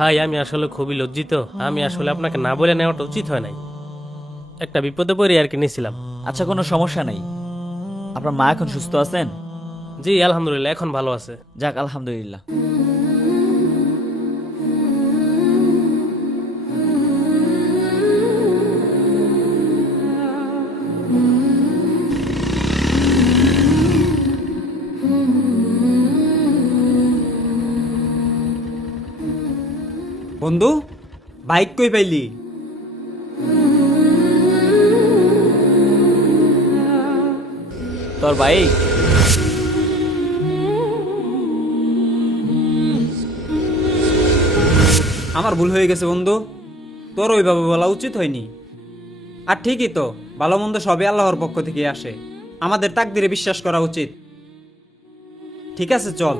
ভাই আমি আসলে খুবই লজ্জিত। আমি আসলে আপনাকে না বলে নেওয়াটা উচিত হয় নাই। একটা বিপদে পড়ে আর কি নিয়েছিলাম। আচ্ছা, কোনো সমস্যা নেই। আপনার মা এখন সুস্থ আছেন? জি আলহামদুলিল্লাহ, এখন ভালো আছে। যাক, আলহামদুলিল্লাহ। বন্ধু, বাইক কই পাইলি? তোর ভাই? আমার ভুল হয়ে গেছে বন্ধু, তোর ওইভাবে বলা উচিত হয়নি। আর ঠিকই তো, ভালো মন্দ সবই আল্লাহর পক্ষ থেকে আসে, আমাদের তাকদিরে বিশ্বাস করা উচিত। ঠিক আছে, চল।